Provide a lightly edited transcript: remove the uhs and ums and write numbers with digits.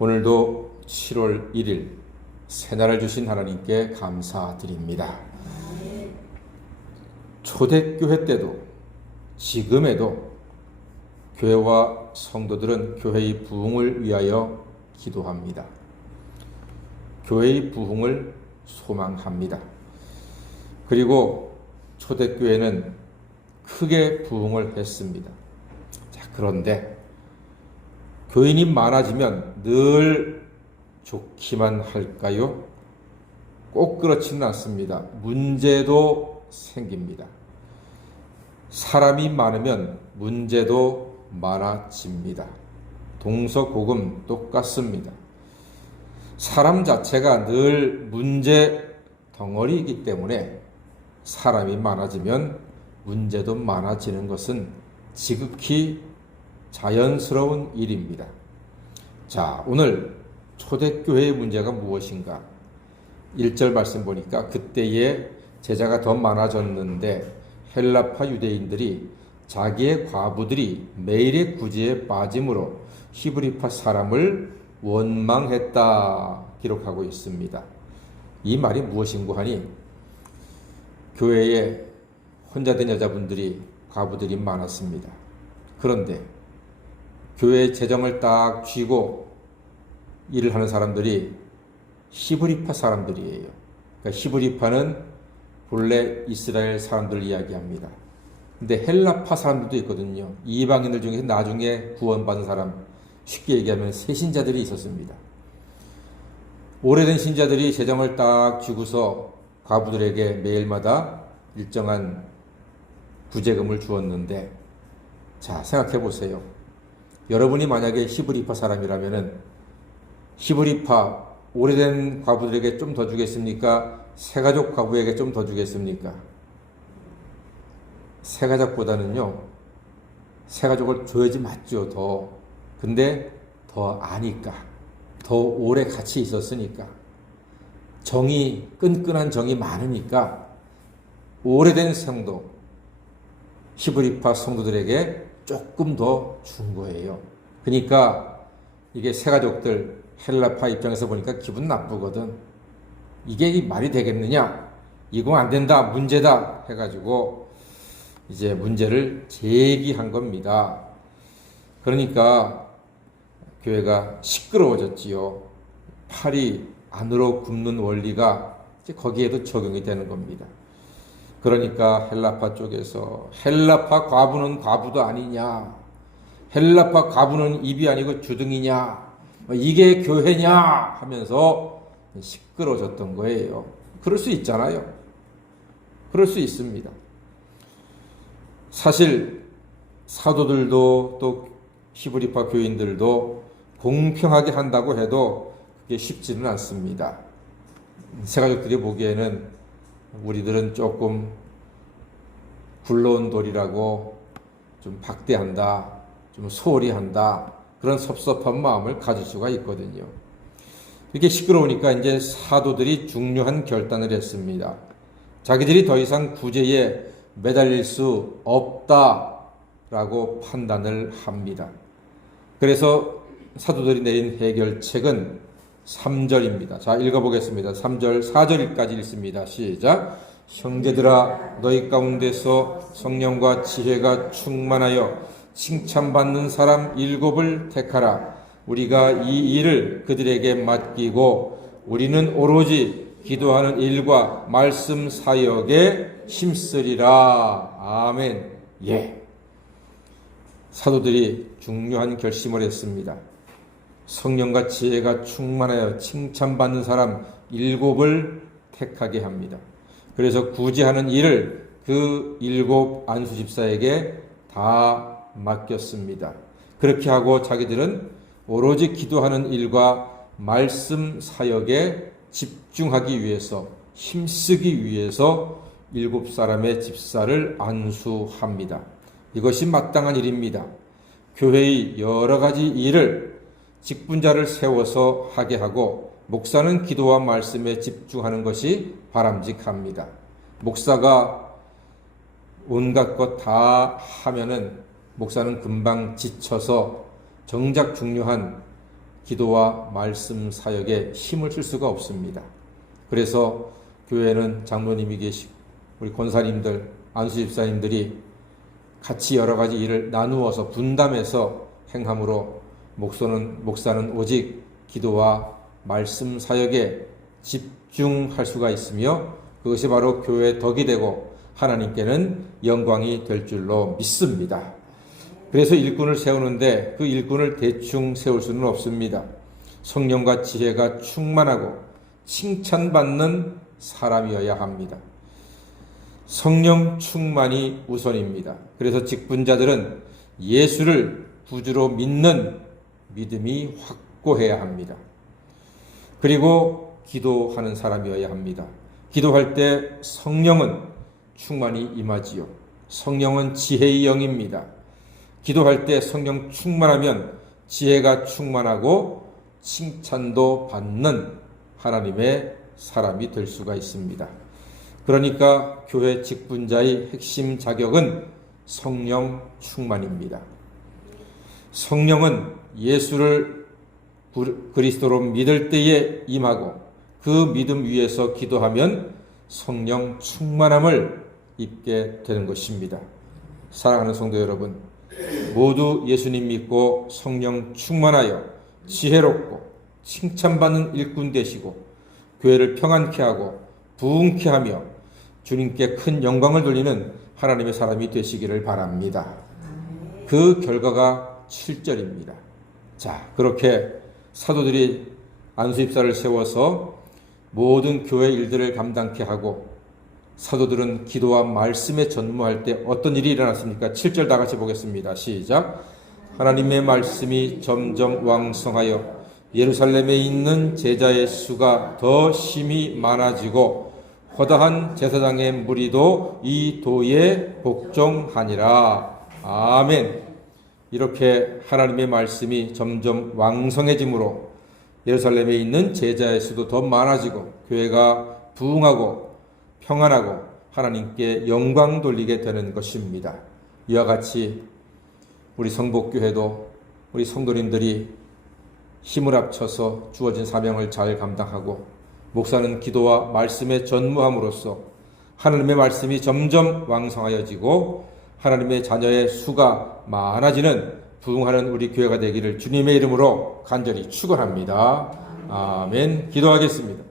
오늘도 7월 1일 새날을 주신 하나님께 감사드립니다. 초대교회 때도 지금에도 교회와 성도들은 교회의 부흥을 위하여 기도합니다. 교회의 부흥을 소망합니다. 그리고 초대교회는 크게 부흥을 했습니다. 자, 그런데 교인이 많아지면 늘 좋기만 할까요? 꼭 그렇지는 않습니다. 문제도 생깁니다. 사람이 많으면 문제도 많아집니다. 동서고금 똑같습니다. 사람 자체가 늘 문제 덩어리이기 때문에 사람이 많아지면 문제도 많아지는 것은 지극히 자연스러운 일입니다. 자, 오늘 초대교회의 문제가 무엇인가? 1절 말씀 보니까 그때에 제자가 더 많아졌는데 헬라파 유대인들이 자기의 과부들이 매일의 구제에 빠짐으로 히브리파 사람을 원망했다 기록하고 있습니다. 이 말이 무엇인고 하니 교회에 혼자 된 여자분들이 과부들이 많았습니다. 그런데 교회의 재정을 딱 쥐고 일을 하는 사람들이 히브리파 사람들이에요. 그러니까 히브리파는 본래 이스라엘 사람들을 이야기합니다. 근데 헬라파 사람들도 있거든요. 이방인들 중에 나중에 구원받은 사람, 쉽게 얘기하면 새신자들이 있었습니다. 오래된 신자들이 재정을 딱 쥐고서 과부들에게 매일마다 일정한 구제금을 주었는데, 자, 생각해 보세요. 여러분이 만약에 히브리파 사람이라면은 히브리파 오래된 과부들에게 좀 더 주겠습니까? 새가족 과부에게 좀 더 주겠습니까? 새가족보다는요, 새가족을 줘야지 맞죠, 더. 근데 더 아니까, 더 오래 같이 있었으니까, 끈끈한 정이 많으니까 오래된 성도, 히브리파 성도들에게 조금 더 준 거예요. 그러니까 이게 새가족들, 헬라파 입장에서 보니까 기분 나쁘거든. 이게 말이 되겠느냐? 이거 안 된다, 문제다 해가지고 이제 문제를 제기한 겁니다. 그러니까 교회가 시끄러워졌지요. 팔이 안으로 굽는 원리가 이제 거기에도 적용이 되는 겁니다. 그러니까 헬라파 쪽에서 헬라파 과부는 과부도 아니냐, 헬라파 과부는 입이 아니고 주둥이냐, 이게 교회냐 하면서 시끄러워졌던 거예요. 그럴 수 있잖아요. 그럴 수 있습니다. 사실 사도들도 또 히브리파 교인들도 공평하게 한다고 해도 그게 쉽지는 않습니다. 새가족들이 보기에는 우리들은 조금 굴러온 돌이라고 좀 박대한다, 좀 소홀히 한다, 그런 섭섭한 마음을 가질 수가 있거든요. 이렇게 시끄러우니까 이제 사도들이 중요한 결단을 했습니다. 자기들이 더 이상 구제에 매달릴 수 없다라고 판단을 합니다. 그래서 사도들이 내린 해결책은 3절입니다. 자, 읽어보겠습니다. 3절, 4절까지 읽습니다. 시작. 형제들아, 너희 가운데서 성령과 지혜가 충만하여 칭찬받는 사람 7을 택하라. 우리가 이 일을 그들에게 맡기고 우리는 오로지 기도하는 일과 말씀 사역에 힘쓰리라. 아멘. 예. 사도들이 중요한 결심을 했습니다. 성령과 지혜가 충만하여 칭찬받는 사람 7을 택하게 합니다. 그래서 구제하는 일을 그 7 안수 집사에게 다 맡겼습니다. 그렇게 하고 자기들은 오로지 기도하는 일과 말씀 사역에 집중하기 위해서, 힘쓰기 위해서 7사람의 집사를 안수합니다. 이것이 마땅한 일입니다. 교회의 여러 가지 일을 직분자를 세워서 하게 하고 목사는 기도와 말씀에 집중하는 것이 바람직합니다. 목사가 온갖 것 다 하면은 목사는 금방 지쳐서 정작 중요한 기도와 말씀 사역에 힘을 쓸 수가 없습니다. 그래서 교회는 장로님이 계시고 우리 권사님들, 안수집사님들이 같이 여러 가지 일을 나누어서 분담해서 행함으로 목사는 오직 기도와 말씀 사역에 집중할 수가 있으며 그것이 바로 교회의 덕이 되고 하나님께는 영광이 될 줄로 믿습니다. 그래서 일꾼을 세우는데 그 일꾼을 대충 세울 수는 없습니다. 성령과 지혜가 충만하고 칭찬받는 사람이어야 합니다. 성령 충만이 우선입니다. 그래서 직분자들은 예수를 구주로 믿는 믿음이 확고해야 합니다. 그리고 기도하는 사람이어야 합니다. 기도할 때 성령은 충만히 임하지요. 성령은 지혜의 영입니다. 기도할 때 성령 충만하면 지혜가 충만하고 칭찬도 받는 하나님의 사람이 될 수가 있습니다. 그러니까 교회 직분자의 핵심 자격은 성령 충만입니다. 성령은 예수를 그리스도로 믿을 때에 임하고 그 믿음 위에서 기도하면 성령 충만함을 입게 되는 것입니다. 사랑하는 성도 여러분, 모두 예수님 믿고 성령 충만하여 지혜롭고 칭찬받는 일꾼 되시고 교회를 평안케 하고 부흥케 하며 주님께 큰 영광을 돌리는 하나님의 사람이 되시기를 바랍니다. 그 결과가 7절입니다. 자, 그렇게 사도들이 안수집사를 세워서 모든 교회 일들을 감당케 하고 사도들은 기도와 말씀에 전무할 때 어떤 일이 일어났습니까? 7절 다 같이 보겠습니다. 시작. 하나님의 말씀이 점점 왕성하여 예루살렘에 있는 제자의 수가 더 심히 많아지고 허다한 제사장의 무리도 이 도에 복종하니라. 아멘. 이렇게 하나님의 말씀이 점점 왕성해지므로 예루살렘에 있는 제자의 수도 더 많아지고 교회가 부흥하고 평안하고 하나님께 영광 돌리게 되는 것입니다. 이와 같이 우리 성복교회도 우리 성도님들이 힘을 합쳐서 주어진 사명을 잘 감당하고 목사는 기도와 말씀에 전무함으로써 하나님의 말씀이 점점 왕성하여지고 하나님의 자녀의 수가 많아지는 부흥하는 우리 교회가 되기를 주님의 이름으로 간절히 축원합니다. 아멘. 기도하겠습니다.